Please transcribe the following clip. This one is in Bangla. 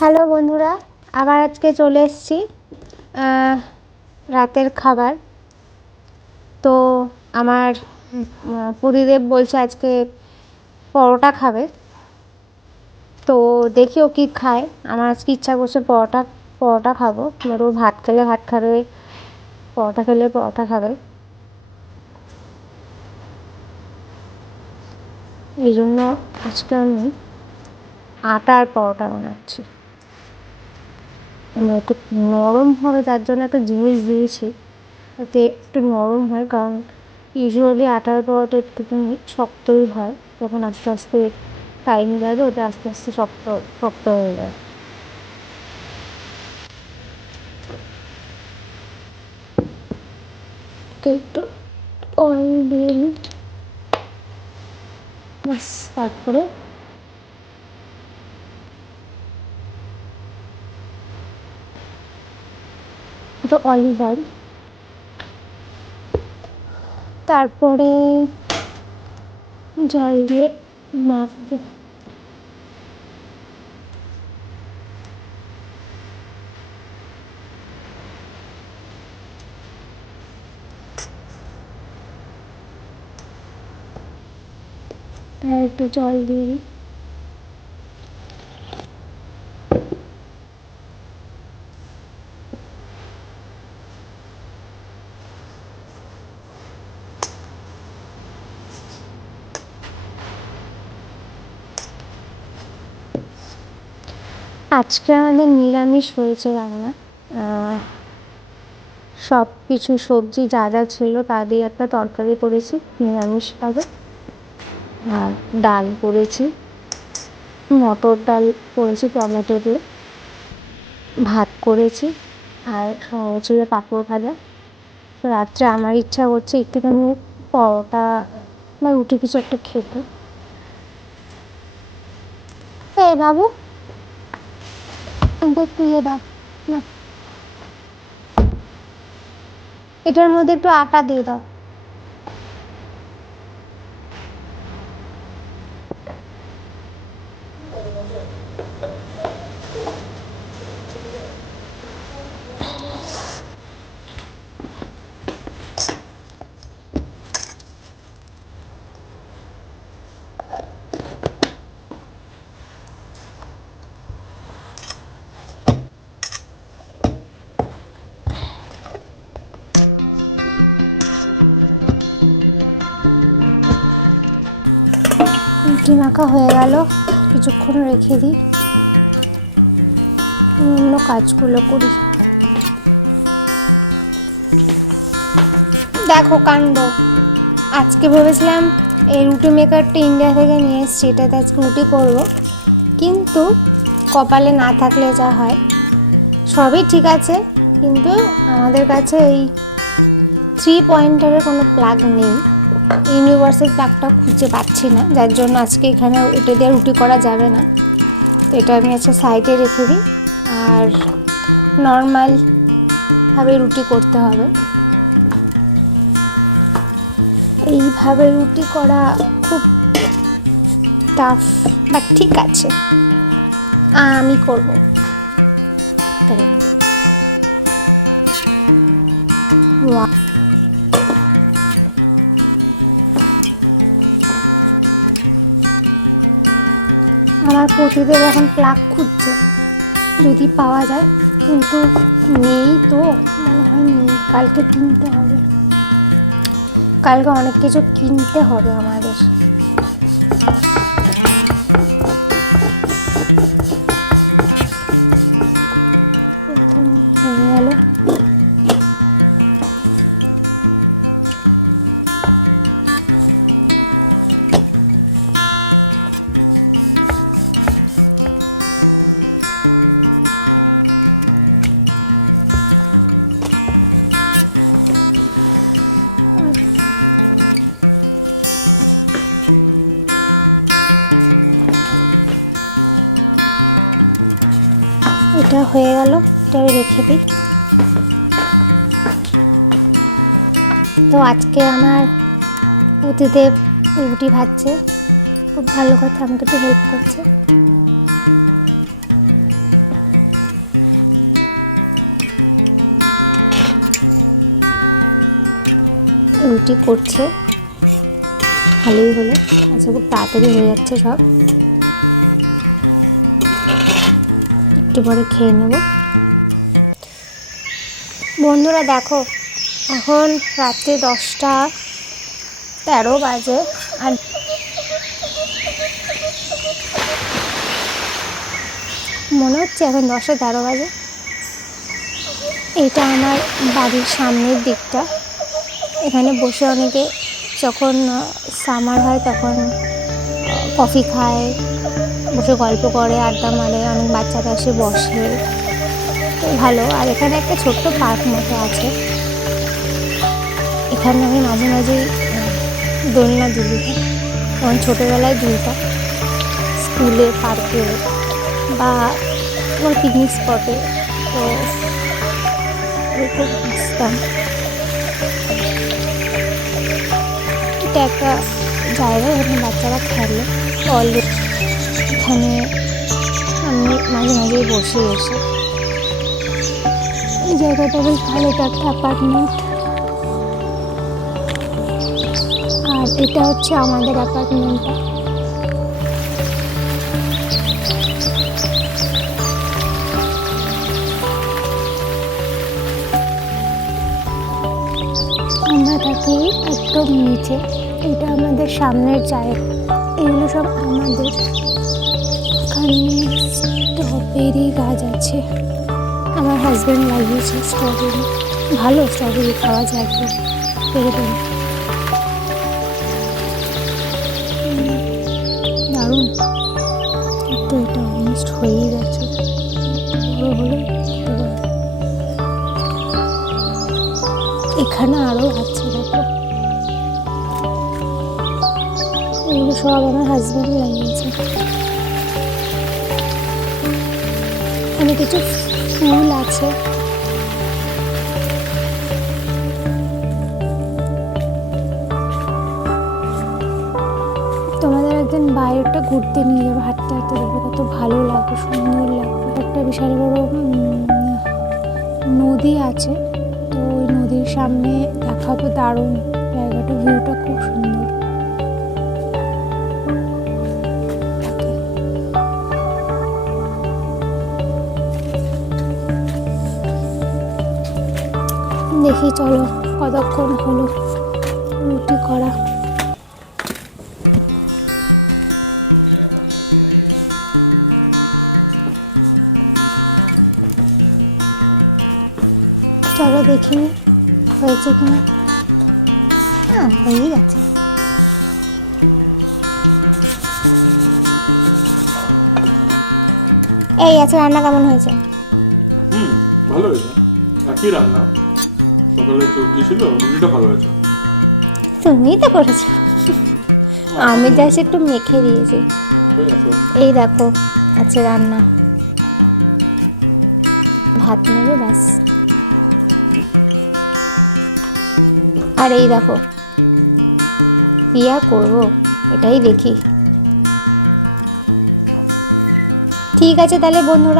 হ্যালো বন্ধুরা, আবার আজকে চলে এসেছি রাতের খাবার। তো আমার প্রদীপ বলছে আজকে পরোটা খাবে। তো দেখি ও কী খায়। আমার আজকে ইচ্ছা করছে পরোটা খাবো। ও ভাত খেলে ভাত খাবে, পরোটা খেলে পরোটা খাবে। এই জন্য আজকে আমি আটার পরোটা বানাচ্ছি। একটু নরম হবে তার জন্য একটা জিনিস দিয়েছি, যাতে একটু নরম হয়, কারণ ইউজুয়ালি আটার পরোটা একটুখানি শক্তই হয়। যখন আস্তে আস্তে টাইম যাবে ওটা আস্তে আস্তে শক্ত শক্ত হয়ে যায়। তো একটু অয়েল দিয়ে নিই, ব্যাস। তারপরে একটু অলিভ অয়েল, তারপরে জল দিয়ে মাখবো। একটু জল দিয়ে দিই। আজকে আমাদের নিরামিষ হয়েছে রান্না। সব কিছু সবজি যা যা ছিল তা দিয়ে একটা তরকারি করেছি নিরামিষভাবে, আর ডাল করেছি, মটর ডাল করেছি টমেটো দিয়ে, ভাত করেছি, আর ছিল পাঁপড় ভাজা। তো রাত্রে আমার ইচ্ছা করছে একটুখানি পরোটা বা রুটি কিছু একটা খেতে। বাবু একটু দাও না, এটার মধ্যে একটু আটা দিয়ে দাও। মাখা হয়ে গেল, কিছুক্ষণ রেখে দিই, অন্য কাজগুলো করি। দেখো কাণ্ড, আজকে ভেবেছিলাম এই রুটি মেকারটা ইন্ডিয়া থেকে নিয়ে এসেছি, এটাতে আজকে রুটি করবো, কিন্তু কপালে না থাকলে যা হয়। সবই ঠিক আছে, কিন্তু আমাদের কাছে এই 3 পয়েন্টারের কোনো প্লাগ নেই, ইউনিভার্সাল প্লাগটা খুঁজে পাচ্ছি না, যার জন্য আজকে এখানে এটা দিয়ে রুটি করা যাবে না। তো এটা আমি আজকে সাইডে রেখে দিই, আর নর্মালভাবে রুটি করতে হবে। এইভাবে রুটি করা খুব টাফ, আর ঠিক আছে, আমি করবো। আমার প্রতিদিন এখন প্লাগ খুঁজছে, যদি পাওয়া যায়, কিন্তু নেই তো। কালকে কিনতে হবে, কালকে অনেক কিছু কিনতে হবে আমাদের। তো আজকে আমার প্রতিদেব রুটি ভাজছে, খুব ভালো কথা, আমাকে তো হেল্প করছে। করে খেয়ে নেব। বন্ধুরা দেখো, এখন রাত্রি 10:13 বাজে, আর মনে হচ্ছে এখন 10:13 বাজে। এটা আমার বাড়ির সামনের দিকটা। এখানে বসে অনেকে যখন সামার হয় তখন কফি খায়, বসে গল্প করে, আড্ডা মারে, অনেক বাচ্চারা এসে বসে, তো ভালো। আর এখানে একটা ছোট্ট পার্ক মতো আছে, এখানে আমি মাঝে মাঝেই দোলনা দুলি, তখন ছোটোবেলায় দুলতাম স্কুলে, পার্কে বা আমার পিকনিক স্পটে, তো আসতাম। এটা একটা জায়গা যেখানে বাচ্চারা খেলে, অলরেডি এখানে আমি মাঝে মাঝেই বসে এসে। এই জায়গাটা বেশ ভালো, একটা অ্যাপার্টমেন্ট। আর এটা হচ্ছে আমাদের অ্যাপার্টমেন্টটা। আমরা থাকি একদম নিচে, এটা আমাদের সামনের জায়গা, এগুলো সব আমাদের। এখানে স্ট্রবেরি গাছ আছে, আমার হাজব্যান্ড লাগিয়েছে স্ট্রবেরি, ভালো স্ট্রবেরি খাওয়া যায়, একদম দারুণ। তো এটা অলমোস্ট হয়েই গেছে, বড় হলে এখানে আরও আছে, দেখো এগুলো সব আমার হাজব্যান্ড লাগিয়েছে। এখানে কিছু ফুল আছে, তোমাদের একদিন বাইরেটা ঘুরতে নিয়ে যাবো, হাঁটতে হাঁটতে দেখবো কত ভালো লাগে, সুন্দর লাগবে। একটা বিশাল বড় নদী আছে, তো ওই নদীর সামনে দেখাবো, দারুণ জায়গাটা, ভিউটা খুব সুন্দর। দেখি চলো কতক্ষণ হলো রুটি করা। চলো দেখি হয়েছে কিনা। হয়ে গেছে। এই আছে, রান্না কেমন হয়েছে? ভালো হয়েছে। আর কি রান্না? তুমিই তো করেছো, আমি জাস্ট একটু মেখে দিয়েছি। এই দেখো আছে রান্না, ভাত খাবো ব্যাস। আর এই দেখো কি আর করবো, এটাই দেখি। ঠিক আছে তাহলে বন্ধুরা।